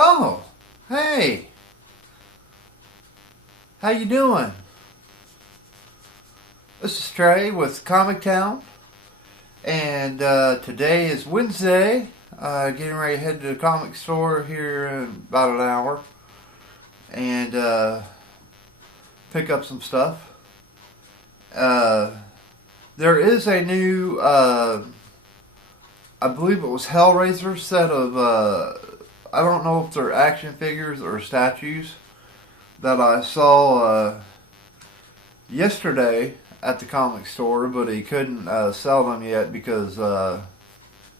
Oh, hey, how you doing? This is Trey with Comic Town, and today is Wednesday. Getting ready to head to the comic store here in about an hour and pick up some stuff. There is a new, I believe it was Hellraiser set of, I don't know if they're action figures or statues that I saw yesterday at the comic store, but he couldn't sell them yet because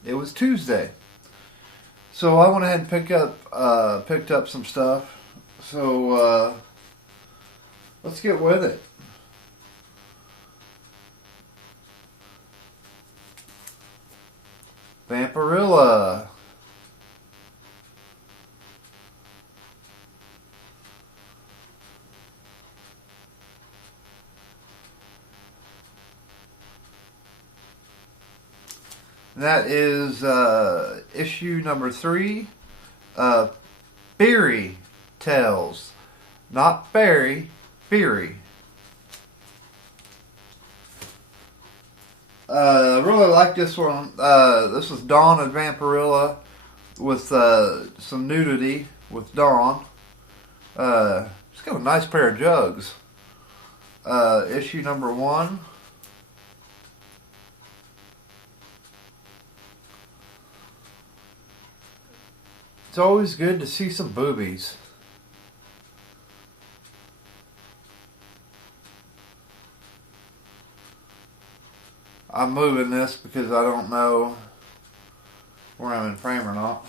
it was Tuesday. So I went ahead and picked up some stuff. So let's get with it. Vampirilla. That is issue number 3. Fairy Tales. Not fairy, Fairy. I really like this one. This is Dawn of Vampirilla with some nudity with Dawn. It's got a nice pair of jugs. Issue number 1. It's always good to see some boobies. I'm moving this because I don't know where I'm in frame or not.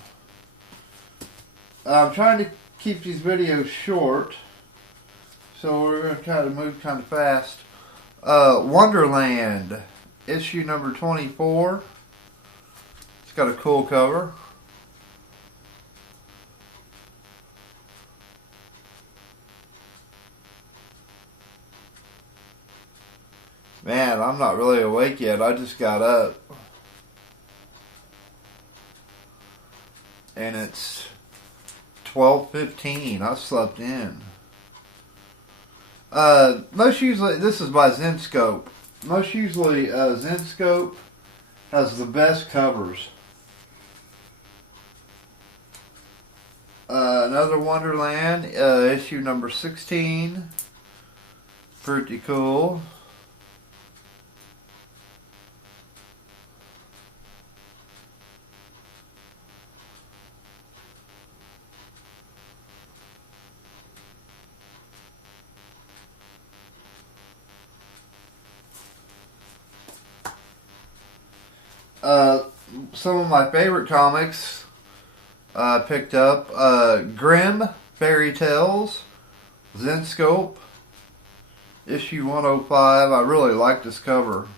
I'm trying to keep these videos short, so we're going to try to move kind of fast. Wonderland, issue number 24. It's got a cool cover. Man, I'm not really awake yet. I just got up. And it's 12:15. I slept in. Most usually, this is by Zenscope. Most usually, Zenscope has the best covers. Another Wonderland, issue number 16. Pretty cool. Some of my favorite comics picked up. Grimm Fairy Tales, Zenscope, issue 105. I really like this cover.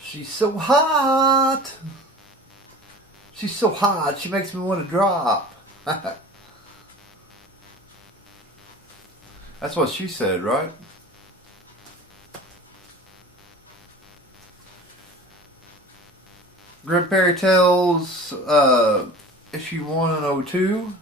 She's so hot. She's so hot. She makes me want to drop. That's what she said, right? Grimm Fairy Tales, issue 102.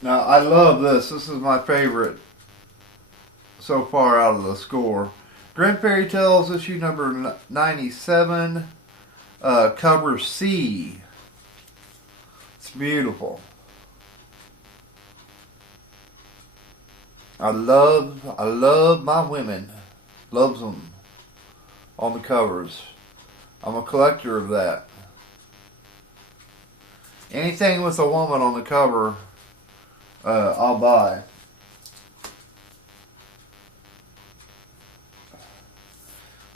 Now, I love this. This is my favorite so far out of the score. Grimm Fairy Tales, issue number 97, cover C. It's beautiful. I love my women. Loves them on the covers. I'm a collector of that. Anything with a woman on the cover, I'll buy.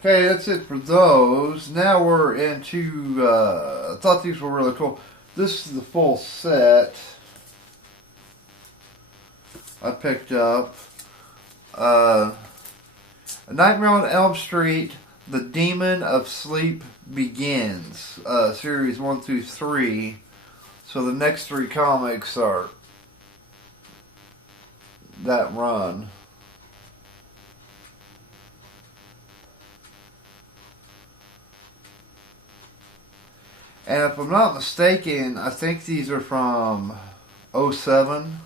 Okay, that's it for those. Now we're into, I thought these were really cool. This is the full set I picked up. A Nightmare on Elm Street, The Demon of Sleep Begins, series 1 through 3. So the next 3 comics are that run. And if I'm not mistaken, I think these are from '07.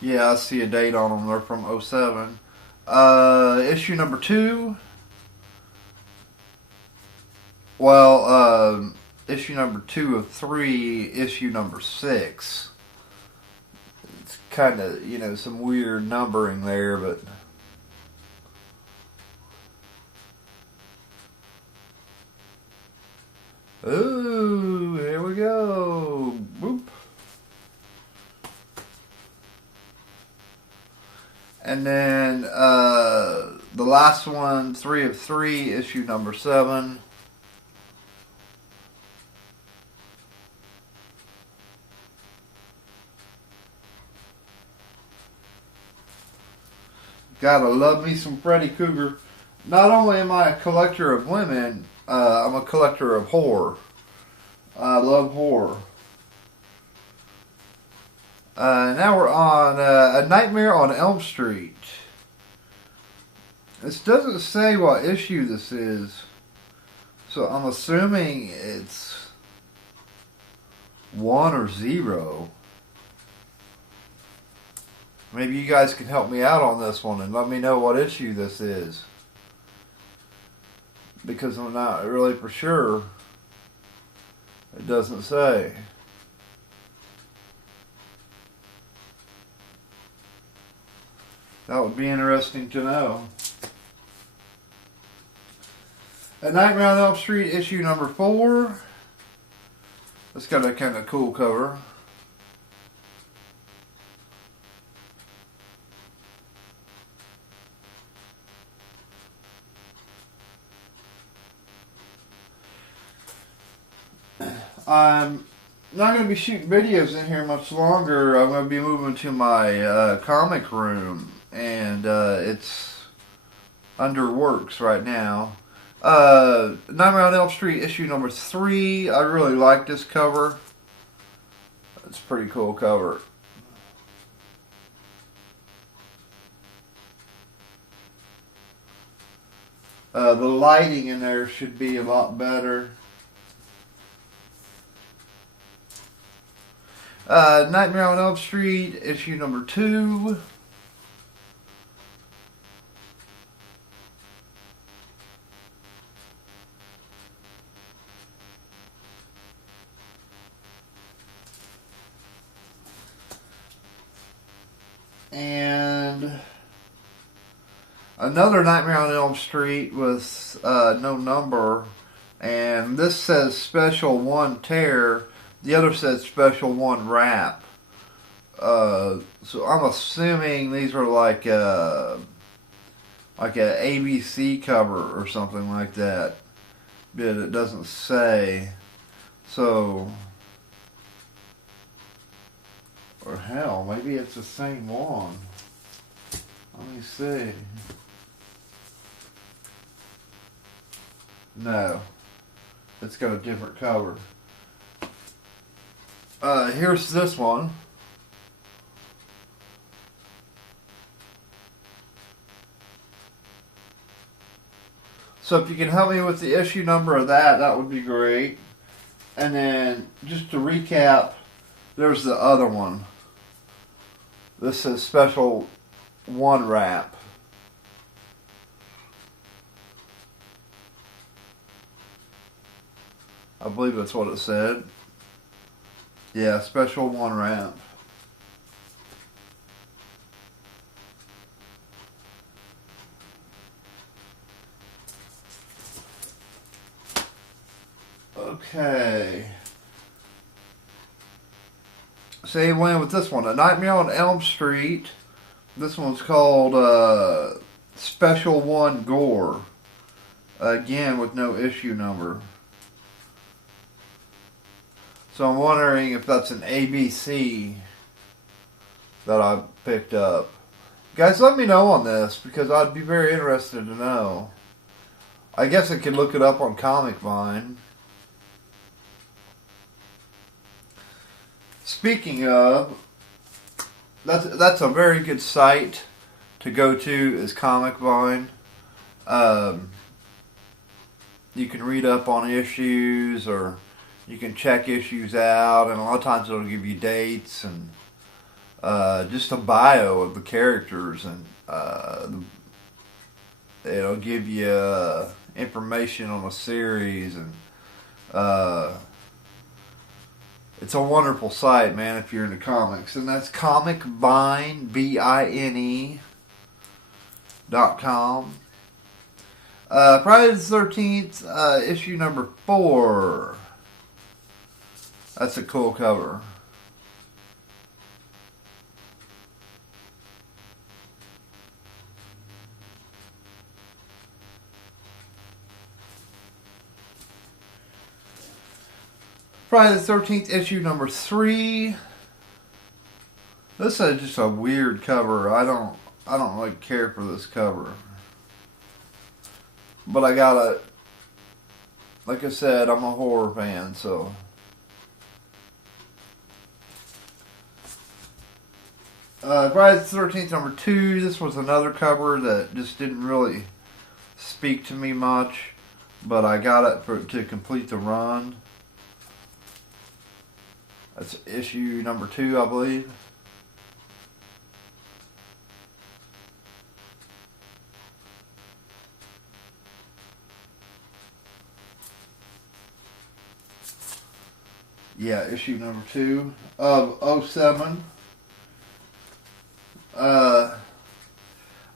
Yeah, I see a date on them. They're from '07. Issue number 2. Well, issue number 2 of 3, issue number 6. It's kind of, some weird numbering there, but... Ooh, here we go. Boop. And then the last one, 3 of 3, issue number 7. Gotta love me some Freddy Krueger. Not only am I a collector of women, I'm a collector of horror. I love horror. Now we're on A Nightmare on Elm Street. This doesn't say what issue this is, so I'm assuming it's 1 or 0. Maybe you guys can help me out on this one and let me know what issue this is, because I'm not really for sure. It doesn't say. That would be interesting to know. A Nightmare on Elm Street, issue number 4. It's got a kind of cool cover. I'm not going to be shooting videos in here much longer. I'm going to be moving to my comic room, and it's under works right now. Nightmare on Elm Street, issue number 3. I really like this cover. It's a pretty cool cover. The lighting in there should be a lot better. Nightmare on Elm Street, issue number 2. And another Nightmare on Elm Street with no number. And this says Special 1 Tear. The other says Special 1 Wrap. So I'm assuming these are like a ABC cover or something like that. But it doesn't say. So, or hell, maybe it's the same one. Let me see. No. It's got a different cover. Here's this one. So if you can help me with the issue number of that, that would be great. And then, just to recap, there's the other one. This is Special 1 Wrap. I believe that's what it said. Yeah, Special 1 Wrap. Okay. Same way with this one. A Nightmare on Elm Street. This one's called Special 1 Gore. Again, with no issue number. So I'm wondering if that's an ABC that I picked up. Guys, let me know on this because I'd be very interested to know. I guess I could look it up on Comic Vine. Speaking of, that's a very good site to go to is Comic Vine. You can read up on issues, or you can check issues out, and a lot of times it'll give you dates and just a bio of the characters, and it'll give you information on a series, and it's a wonderful site, man, if you're into comics. And that's comicvine, VINE.com. Friday the 13th, issue number 4. That's a cool cover. Friday the 13th, issue number 3. This is just a weird cover. I don't really care for this cover. But I gotta, like I said, I'm a horror fan, so. Friday the 13th, number 2. This was another cover that just didn't really speak to me much, but I got it to complete the run. That's issue number 2, I believe. Yeah, issue number 2 of 07.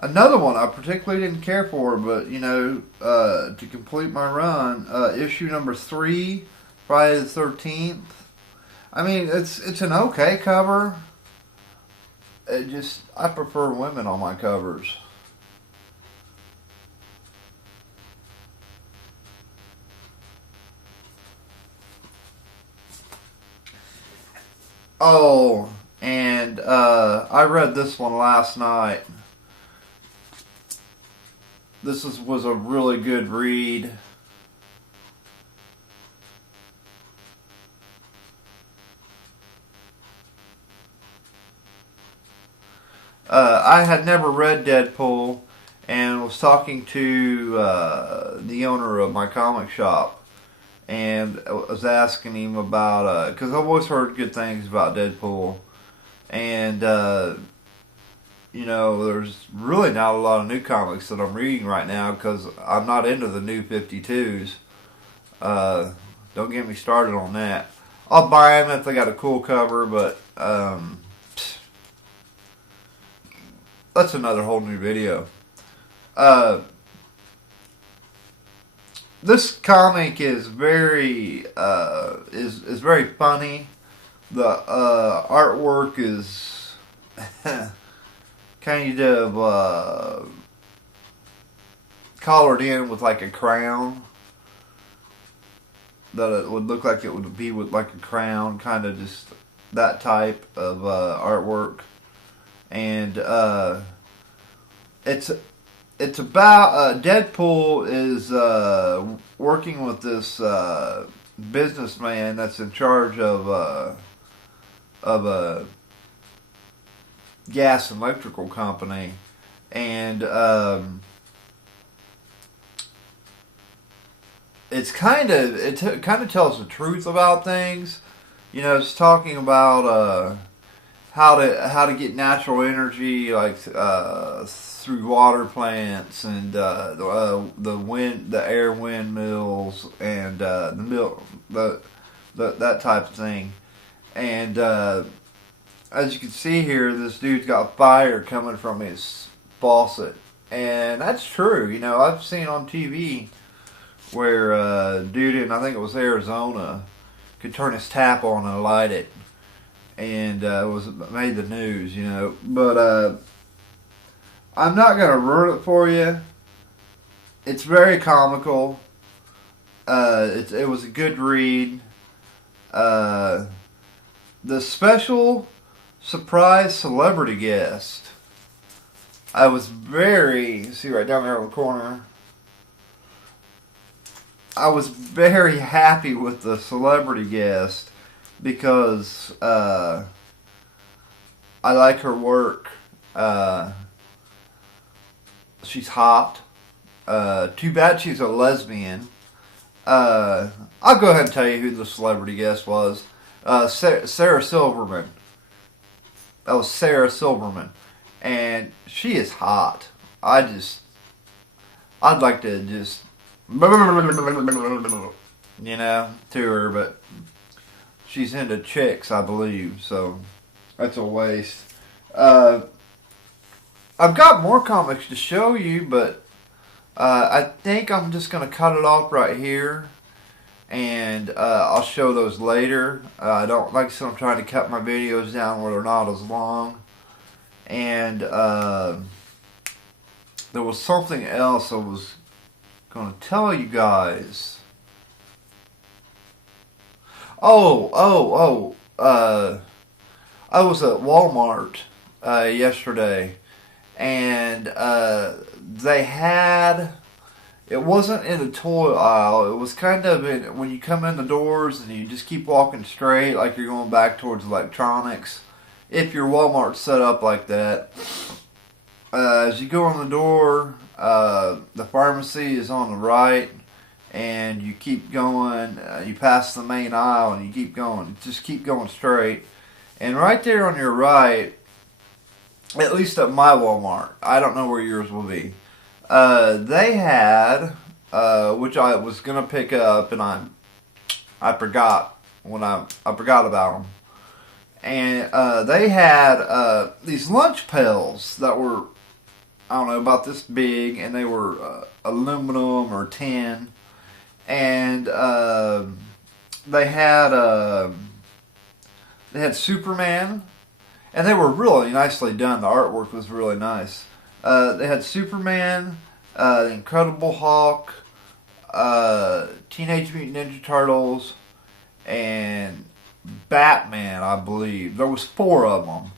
Another one I particularly didn't care for, but to complete my run, issue number 3, Friday the 13th. I mean, it's an okay cover. I prefer women on my covers. Oh, and I read this one last night. This was a really good read. I had never read Deadpool, and was talking to the owner of my comic shop, and I was asking him about, because I've always heard good things about Deadpool, and there's really not a lot of new comics that I'm reading right now because I'm not into the new 52s. Don't get me started on that. I'll buy them if they got a cool cover, but that's another whole new video. This comic is very is very funny. The artwork is kind of colored in with like a crown. That it would look like it would be with like a crown, kind of just that type of artwork. And it's about Deadpool is working with this businessman that's in charge of a gas and electrical company, and it kind of tells the truth about things. It's talking about how to get natural energy, like through water plants and the air windmills and that type of thing. And as you can see here, this dude's got fire coming from his faucet, and that's true. I've seen on TV where a dude in, I think it was Arizona, could turn his tap on and light it, and made the news, But I'm not gonna ruin it for you. It's very comical. It was a good read. The special surprise celebrity guest. I was very, see right down there in the corner, I was very happy with the celebrity guest because I like her work. She's hot. Too bad she's a lesbian. I'll go ahead and tell you who the celebrity guest was. Sarah Silverman. That was Sarah Silverman. And she is hot. I'd like to just, to her, but she's into chicks, I believe, so that's a waste. I've got more comics to show you, but I think I'm just going to cut it off right here, and I'll show those later. I don't, like I said, I'm trying to cut my videos down where they're not as long. And there was something else I was going to tell you guys. I was at Walmart yesterday, and they had, it wasn't in the toy aisle, it was kind of in, when you come in the doors and you just keep walking straight like you're going back towards electronics. If your Walmart's set up like that, as you go in the door, the pharmacy is on the right, and you keep going, you pass the main aisle and you keep going, just keep going straight. And right there on your right, at least at my Walmart, I don't know where yours will be, they had, which I was going to pick up, and I forgot I forgot about them. And they had these lunch pails that were, I don't know, about this big, and they were aluminum or tin. And they had Superman, and they were really nicely done. The artwork was really nice. They had Superman, the Incredible Hulk, Teenage Mutant Ninja Turtles, and Batman, I believe. There was 4 of them.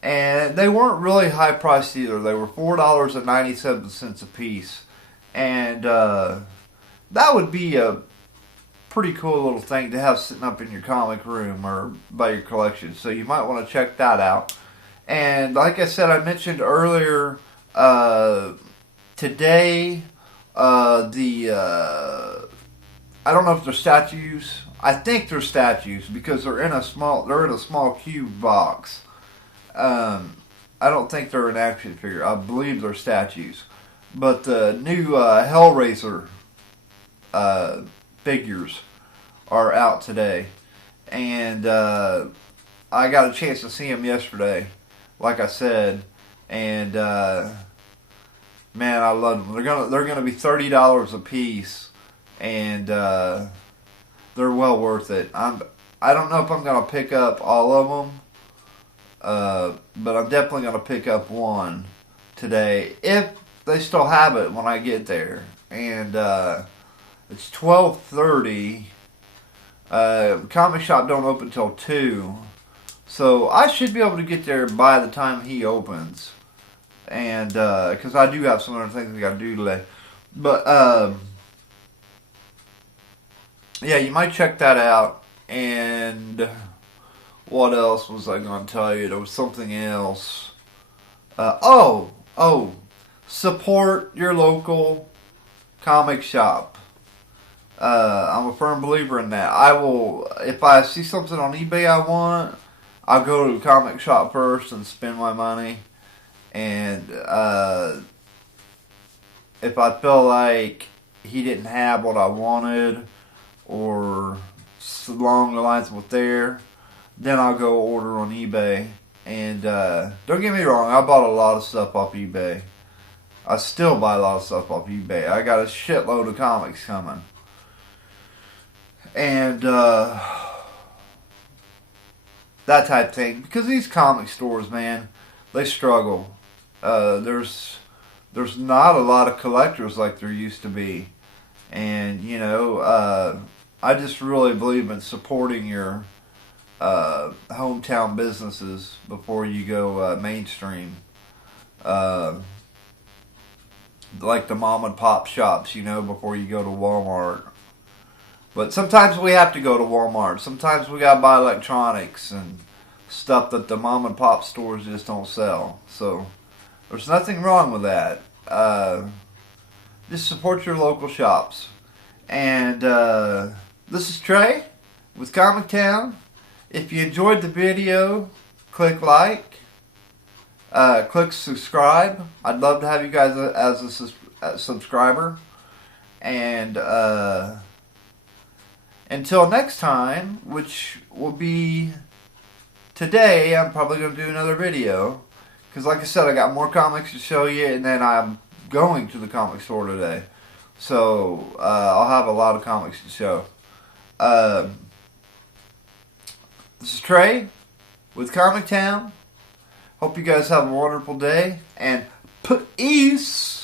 And they weren't really high priced either. They were $4.97 a piece. And that would be a pretty cool little thing to have sitting up in your comic room or by your collection. So you might want to check that out. And like I said, I mentioned earlier, today, I don't know if they're statues. I think they're statues because they're in a small cube box. I don't think they're an action figure. I believe they're statues. But the new Hellraiser figures are out today, and I got a chance to see them yesterday, like I said, and man, I love them. They're gonna be $30 a piece, and they're well worth it. I don't know if I'm gonna pick up all of them, but I'm definitely gonna pick up one today if they still have it when I get there. And it's 12:30. Comic shop don't open till 2, so I should be able to get there by the time he opens. And because I do have some other things I got to do today, but yeah, you might check that out. And what else was I going to tell you? There was something else. Support your local comic shop. I'm a firm believer in that. I will, if I see something on eBay I want, I'll go to the comic shop first and spend my money. And if I feel like he didn't have what I wanted, or along the lines with there, then I'll go order on eBay. And don't get me wrong, I bought a lot of stuff off eBay. I still buy a lot of stuff off eBay. I got a shitload of comics coming. And that type of thing. Because these comic stores, man, they struggle. There's not a lot of collectors like there used to be. And, I just really believe in supporting your hometown businesses before you go mainstream. Uh, like the mom and pop shops, before you go to Walmart. But sometimes we have to go to Walmart. Sometimes we gotta buy electronics and stuff that the mom and pop stores just don't sell. So there's nothing wrong with that. Just support your local shops. And this is Trey with Comic Town. If you enjoyed the video, click like. Click subscribe. I'd love to have you guys as a subscriber. And until next time, which will be today, I'm probably going to do another video. Because like I said, I got more comics to show you, and then I'm going to the comic store today. So I'll have a lot of comics to show. This is Trey with Comic Town. Hope you guys have a wonderful day, and peace.